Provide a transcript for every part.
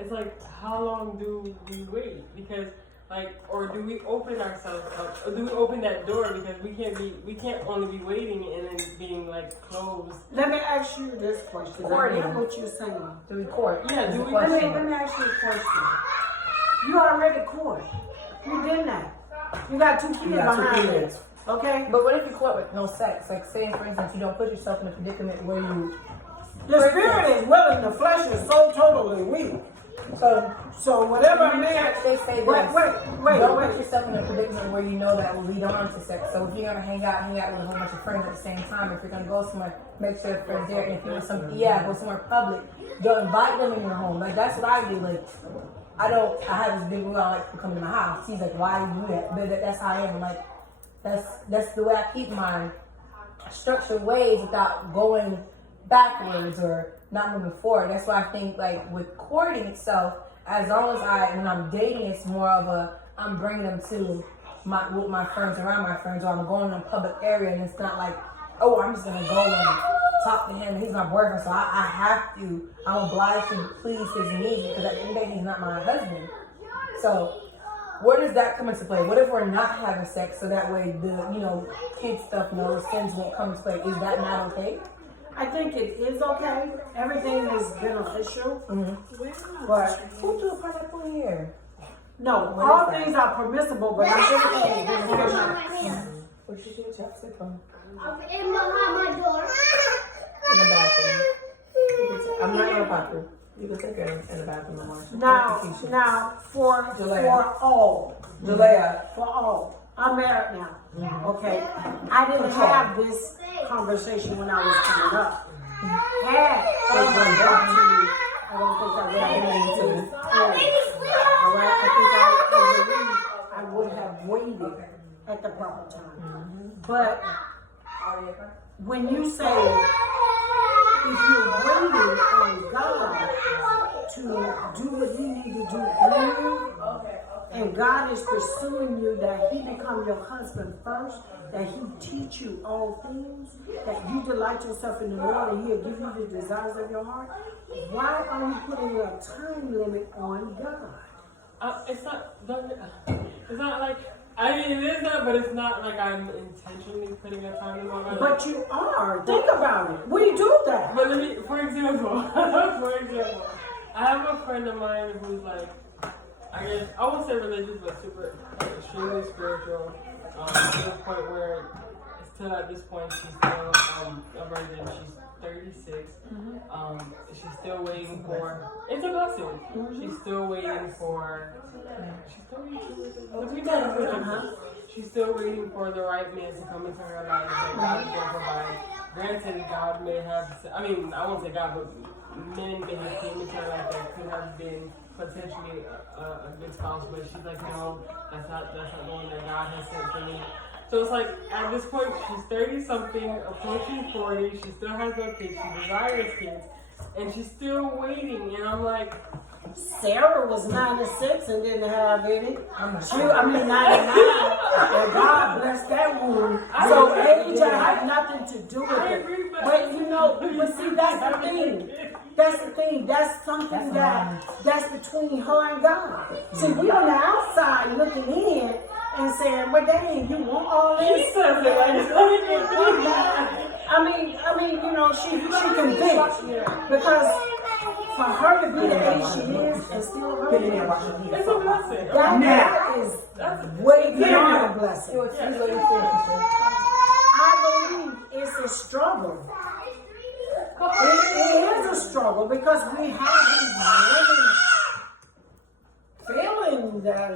it's like, how long do we wait? Because like, or do we open ourselves up? Or do we open that door? Because we can't only be waiting and then being like closed. Let me ask you this question. I get what you're saying. Do we court? Yeah, do we? Let me ask you a question. You already court. You did that. You got 2 kids behind you. Okay? But what if you court with no sex? Like, say, for instance, you don't put yourself in a predicament where you... The spirit is willing, the flesh is so totally weak. So whatever a man... They say Wait. Don't put yourself in a predicament where you know that will lead on to sex. So if you're going to hang out with a whole bunch of friends at the same time, if you're going to go somewhere, make sure your friends there. And if you want go somewhere public, don't invite them in your home. Like, that's what I do. Like, I have this big rule. I like to come to my house. He's like, why do you do that? But that's how I am. Like, that's the way I keep my structured ways without going backwards or not moving forward. That's why I think, like, with courting itself, as long as when I'm dating, it's more of I'm bringing them to my friends, around my friends, or I'm going in a public area, and it's not like, oh, I'm just gonna go and talk to him. He's my boyfriend, so I'm obliged to please his needs, because at the end of the day, he's not my husband. So where does that come into play? What if we're not having sex, so that way the kid stuff, sins won't come into play? Is that not okay? I think it is okay. Everything is beneficial. Mm-hmm. But who threw a pineapple in here? no, all things are permissible, but not everything is beneficial. Where'd you get chapstick from? In behind my door. In the bathroom. I'm not in the bathroom. You can take it in the bathroom and wash it. Now, for all. Jalea. For all. I'm married now. Okay. I didn't have this conversation when I was coming up. Had someone brought to me, I don't think I would have been into this. All right. I would have waited at the proper time. But when you say, if you're waiting on God to do what He needs to do in you, and God is pursuing you, that He become your husband first, that He teach you all things, that you delight yourself in the Lord, and He'll give you the desires of your heart, why are you putting a time limit on God? It's not like, I mean, it is that, but it's not like I'm intentionally putting a time limit on God. But you are. Think about it. We do that. But for example, I have a friend of mine who's like, I guess, I won't say religious, but extremely spiritual, to the point where, still at this point, she's still a virgin. She's 36. She's still waiting for, it's a blessing. She's still waiting for, she's still waiting for the right man to come into her life that God will provide. Granted, God may have, I won't say God, but men may have came into her life that could have been potentially a good spouse, but she's like, no, that's not the one that God has sent for me. So it's like, at this point, she's 30-something, approaching 40, she still has no kids, she desires kids, and she's still waiting, and I'm like, Sarah was 96 and didn't have any. 99, and God bless that woman. So age had nothing to do with it. But see, that's the thing. That's something that's between her and God. See, we on the outside looking in and saying, well, dang, you want all this? She convinced. Because for her to be the age she is and still her, it's a blessing. That is way beyond a blessing. I believe it's a struggle. It is a struggle because we have these feelings that,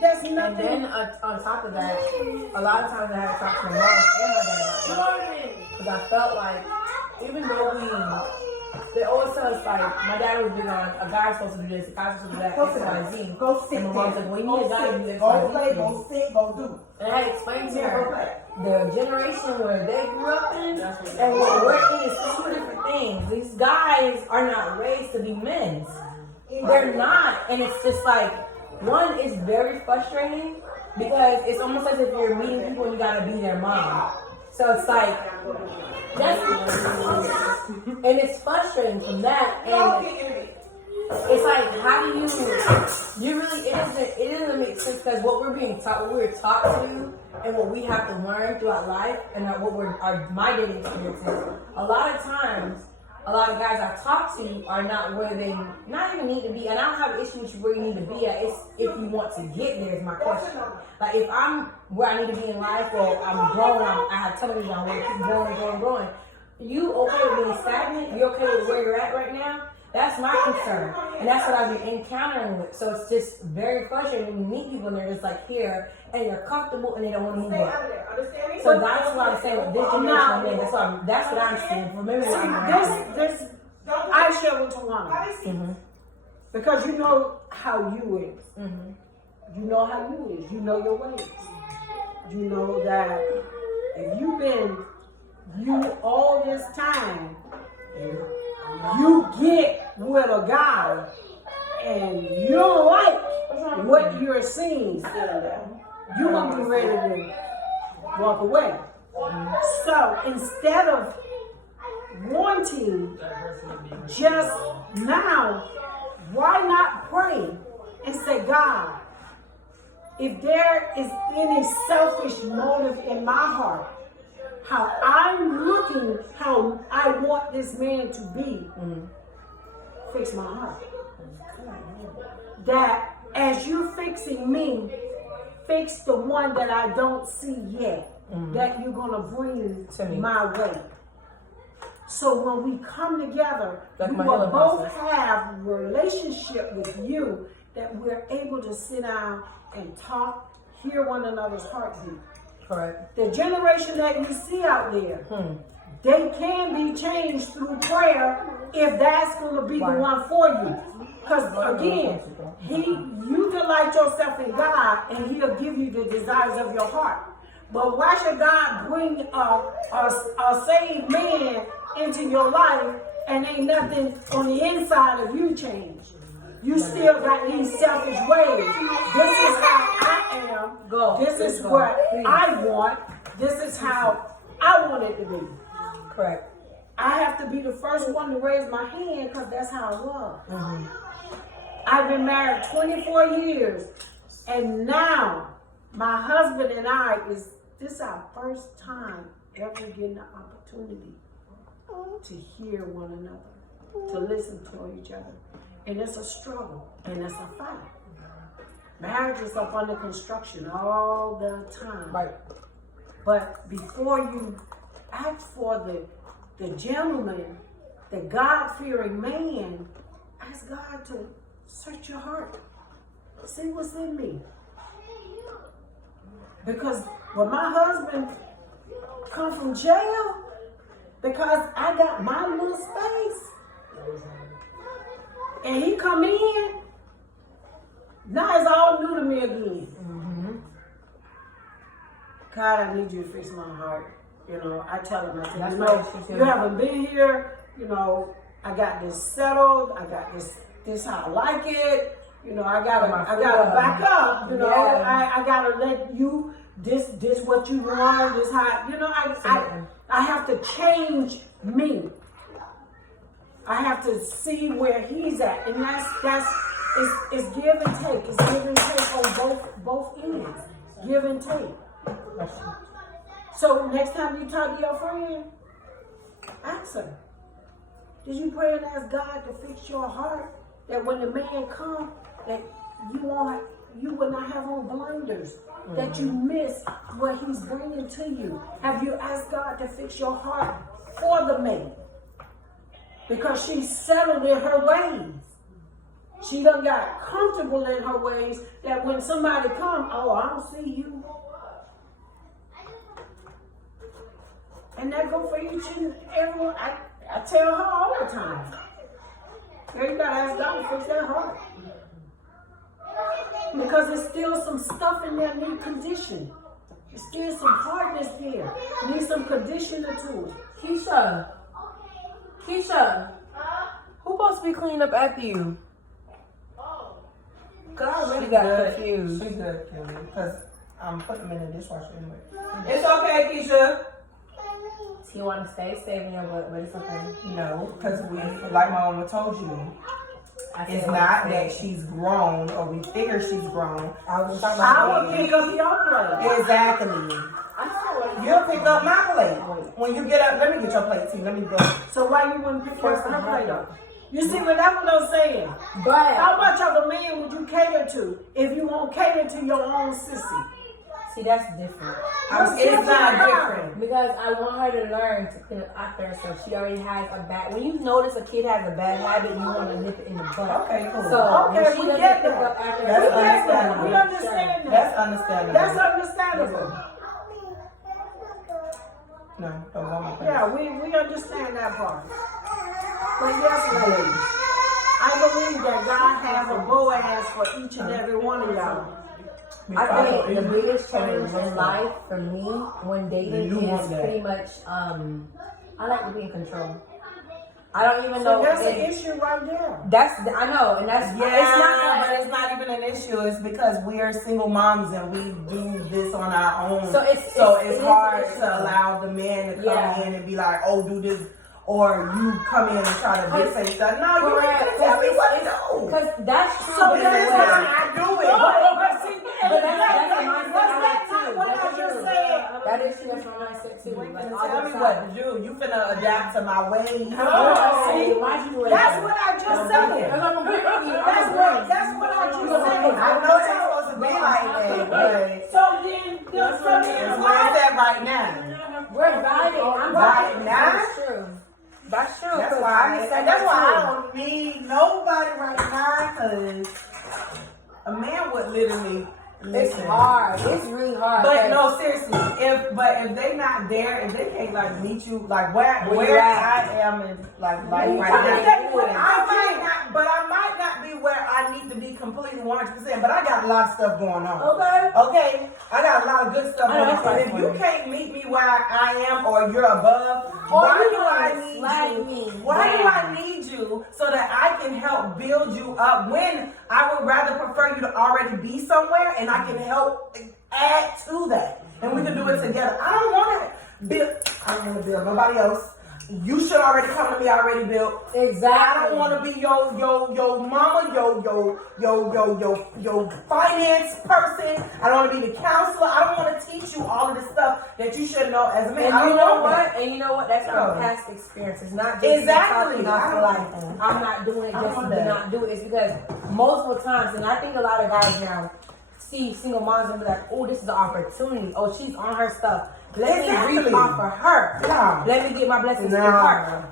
there's nothing. And then on top of that, a lot of times I had to talk to my mom and my dad because I felt like, even though they always tell us, like, my dad was big on a guy's supposed to do this, a guy's supposed to do that, XYZ. Go sit and my mom said, well, you need a guy to do XYZ. Go sit, go do. And I had explained to her the generation where they grew up in and what we're in is two different things. These guys are not raised to be men. They're not. And it's just like, one is very frustrating because it's almost as if you're meeting people and you gotta be their mom. So it's like, and it's frustrating from that. And how do you really, it doesn't make sense because what we're being taught, what we're taught to do, and what we have to learn throughout life, and my dating experiences, a lot of times, a lot of guys I talk to are not where they not even need to be, and I don't have an issue with you where you need to be at. It's if you want to get there is my question. Like if I'm where I need to be in life, or I'm growing, I have television, I want to keep growing. You okay with being stagnant? You okay with where you're at right now? That's my concern, and that's what I've been encountering with. So it's just very frustrating when you meet people and they're just like here, and you're comfortable and they don't want to move up. So that's what I'm saying with this generation of men. That's what I'm seeing. Remember what I'm this I share with Tawana. Because you know how you is. You know how you is. You know your ways. You know that if you've been you all this time, you get with a guy and you don't like what you're seeing, you're gonna be ready to walk away. So instead of wanting just now, why not pray and say, God, if there is any selfish motive in my heart, how I'm looking, how I want this man to be, fix my heart. That as you're fixing me, fix the one that I don't see yet, that you're going to bring my way. So when we come together, we will both have a relationship with you that we're able to sit down and talk, hear one another's heartbeat. Correct. The generation that you see out there, they can be changed through prayer if that's going to be the one for you. Because again, you delight yourself in God and He'll give you the desires of your heart. But why should God bring a saved man into your life and ain't nothing on the inside of you change? You still got these selfish ways. This is how I am. This is what I want. This is how I want it to be. Correct. I have to be the first one to raise my hand because that's how I was. I've been married 24 years, and now my husband and I this is our first time ever getting the opportunity to hear one another, to listen to each other. And it's a struggle, and it's a fight. Marriage is up under construction all the time. Right. But before you ask for the gentleman, the God-fearing man, ask God to search your heart. See what's in me. Because when my husband come from jail, because I got my little space, and he come in, now it's all new to me again. God, I need you to fix my heart. You know, I tell him, I said, you know, you haven't been here. You know, I got this settled. I got this how I like it. You know, I gotta back up. You know, I gotta let you. This what you want. This how you know. I have to change me. I have to see where he's at, and it's give and take. It's give and take on both ends. Give and take. So next time you talk to your friend, ask her, did you pray and ask God to fix your heart? That when the man comes, that you will not have on blinders, that you miss what he's bringing to you. Have you asked God to fix your heart for the man? Because she's settled in her ways. She done got comfortable in her ways that when somebody comes, oh, I don't see you. And that go for each and everyone. I tell her all the time. Girl, you gotta ask God to fix that heart. Because there's still some stuff in there need condition. There's still some hardness there. Need some conditioner to it. Keisha, who supposed to be cleaning up after you? God really got confused. She's good, Kelly, because I'm putting them in the dishwasher anyway. It's okay, Keisha. You want to stay saving your butt, but it's okay. No, because like my mama told you, It's not that she's grown or we figure she's grown. I was talking I about will pick up your plate. Exactly. You'll pick up my plate. When you get up, let me get your plate too. Let me go. So why you wouldn't pick up her plate up? You see, but that's what I'm saying. But How much of a man would you cater to if you won't cater to your own sissy? see, that's different. It's not different. Because I want her to learn to clean up after herself. She already has a bad. When you notice a kid has a bad habit, you want to nip it in the butt. Okay, cool. So Okay, when she we doesn't get pick that. up after That's We herself, get that. understandable. We understand that. That's understandable. That's understandable. No, don't want my plate. Yeah, we understand that part. But yes, ladies, I believe that God has a Boaz for each and every one of y'all. I think the biggest challenge in life for me when dating You want is that. pretty much I like to be in control. I don't even So know. that's an if- issue right there. I know, and that's Yeah, it's not. but it's not even an issue. It's because we are single moms and we do this on our own. So it's hard an issue. to allow the man to come Yeah. in and be like, "Oh, do this," or you come in and try to dictate stuff. No, you Correct. can't tell me what to do. Because that's true. So but that's it's not- not- I do it. But see, But that's a mindset I like too. what I That's just true. said. That is true. That's my mindset too. Like, all Tell the me time. what to do. You finna adapt to my ways. Oh, see, Why'd you do it? that's what I just said. Because I'm agree with you. That's what I just said. I know it's supposed to be like that, but So then, that's where it's at right now. We're vibing. I'm Right vibing. now? That's true. That's true. That's 'cause why. I'm the same That's why too. I don't need nobody right now. Cause a man would literally It's listen. hard. It's really hard. But 'cause- no, seriously, if they not there, if they can't like meet you like where Where you at? I am in like life you right trying to now, get with? I might not be where I need to be completely 100%. But I got a lot of stuff going on. Okay. Okay, I got a lot of good stuff I know, going that's on. right If for you you. can't meet me where I am or you're above, Or why you do wanna I need slag you? me Why do down. I need you so that I can help build you up when I would rather prefer you to already be somewhere and I can help add to that and we can do it together. I don't want to build. I don't want to build nobody else. You should already come to me already built. Exactly. I don't want to be your mama, your finance person. I don't want to be the counselor. I don't want to teach you all of the stuff that you should know as a man. And I you don't know want that. what? And you know what? That's No. from past experience. It's not just Exactly. me talking off I for don't like want that. I'm not doing it I just want to that. not do it. It's because multiple times, and I think a lot of guys now see single moms and be like, "Oh, this is an opportunity. Oh, she's on her stuff. Let me reap Exactly. off of her. Nah. Let me get my blessings from Nah. her."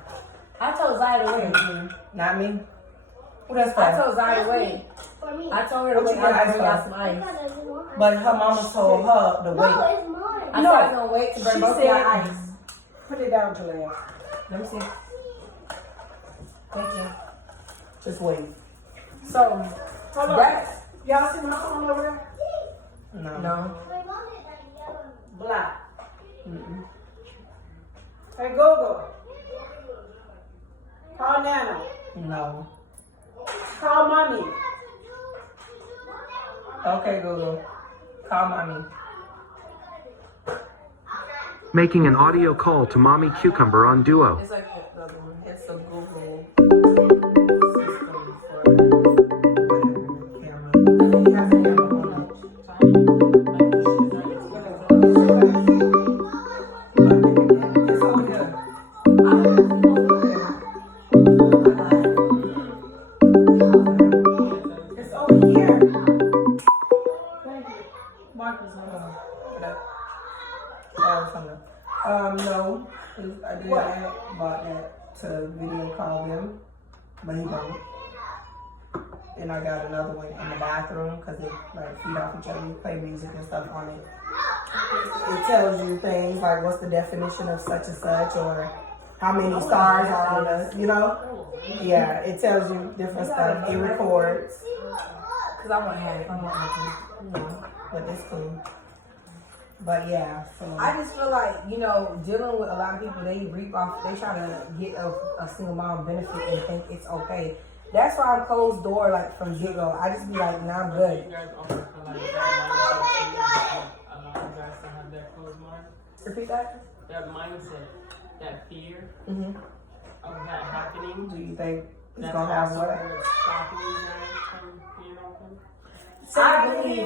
I told Zaya to wait. Not me. What else? I told Zaya to wait. For me. I told her to What wait. you I got, bring Ice out some ice. But her mama told her to No, wait. it's mine. I No. said I was gonna wait to bring She both of said- y'all ice. Put it down, Jalea. Let me see. Thank you. Just wait. So Hold on. that's Y'all see my phone over there? No. no. Black. Hey, Google. Call Nana. No. Call Mommy. Okay, Google. Call mommy. Making an audio call to Mommy Cucumber on Duo. It's like the other one. It's a Google system for whatever camera. It has a camera on it. It's over here. It's over here. Marcus, hold on. No. I did bought that to video call them, but he don't. And I got another one in the bathroom because it like feed off each other. You play music and stuff on it. It tells you things like what's the definition of such and such or how many stars are on the, you know? Yeah, it tells you different stuff. It records. Because I want to have it. I want nothing. No, but it's cool. But yeah, so I just feel like, dealing with a lot of people, they reap off, they try to get a single mom benefit and think it's okay. That's why I'm closed door, like, from get-go. I just be like, nah, I'm good. You guys offer for like that mindset too, allow you guys to have that closed mind, Repeat that? that mindset, that fear Mm-hmm. of that happening. do you think That's gonna have also what? what's stopping you guys from being open. I believe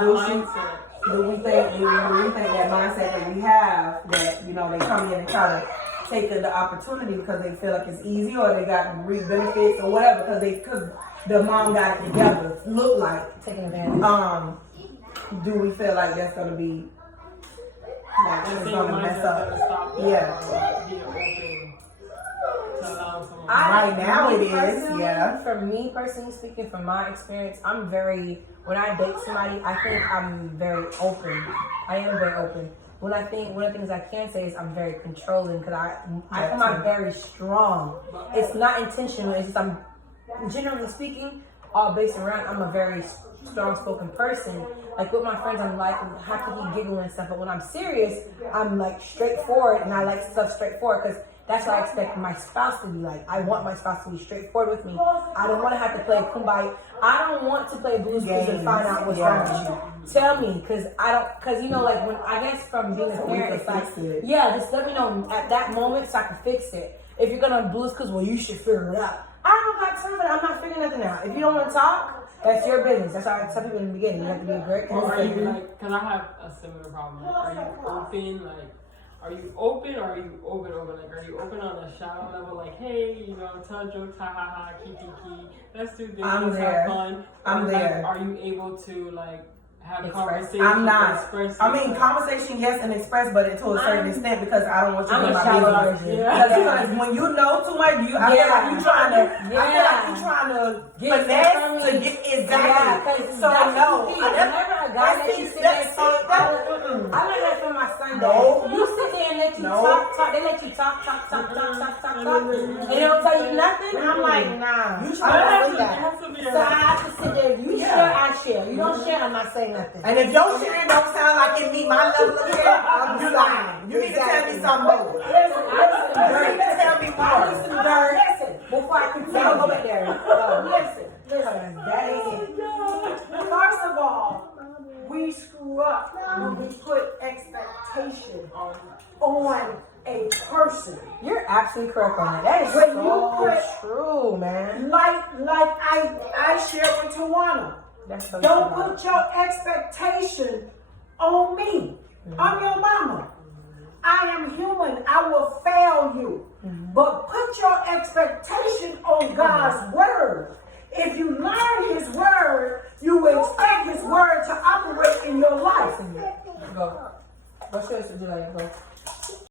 Do That she- mindset. Do we think that mindset that we have that, you know, they come in and try to take the opportunity because they feel like it's easy or they got reap benefits or whatever because the mom got it together, look like. taking advantage. Do we feel like that's gonna be like That it's same gonna mess mindset's up? gonna stop you Yeah. from being open to allow someone. Right now it is, personally, yeah. For me personally speaking, from my experience, when I date somebody, I think I'm very open. I am very open. One of the things I can say is I'm very controlling because I come out very strong. It's not intentional. It's just I'm, generally speaking, all based around, I'm a very strong spoken person. Like with my friends, I'm like happy to giggle and stuff. But when I'm serious, I'm like straightforward, and I like stuff straightforward because that's what I expect my spouse to be like. I want my spouse to be straightforward with me. I don't want to have to play kumbaya. I don't want to play Blue's Clues and find out what's wrong with you. Tell me, because you know, like when I guess from being a parent, it's like, yeah, just let me know at that moment so I can fix it. If you're gonna Blue's Clues, well, you should figure it out. I don't got time for that. I'm not figuring nothing out. If you don't want to talk, that's your business. That's why I tell people in the beginning. You have to be a great Or are you communicator. like, because I have a similar problem. Like, are you open? Like, are you open or are you open? Like, are you open on a shallow level? Like, hey, you know, tell jokes, ha ha ha, kiki. Let's do this. I'm Let's there. have fun. I'm Or, there. Like, are you able to like have Express. conversations? I'm not. Express I mean, yourself? conversation, yes, and express, but to a certain extent because I don't want you I'm to a know my shallow business. version. Because when you know too much, I feel like you trying to. I feel like Yeah. you trying to Get finesse from to me. get Yeah, exactly. 'cause So that's no, the key. Whenever a guy lets you sit there and talk, I learned that from my son. No. You sit there and let you No. talk. They let you talk, and they don't tell you nothing. I'm like, nah. You I trying don't to do do that. has to be So I have to sit there. You Yeah. share, I share. You don't share, I'm not saying nothing. And if your shit don't sound like it meet my level of care, you lying. You need to tell me something more. Listen, You need to tell me I need more. some dirt. Listen, before I continue, go back there. Listen. That ain't it. First of all, we screw up when we put expectation on a person. You're absolutely correct on that. That is When you so put- true, man. Like I shared with Tawana. That's so Don't true. put your expectation on me. I'm your mama. I am human. I will fail you. But put your expectation on God's word. If you learn his word, you will expect his word to operate in your life. Go. What's yours to do like go?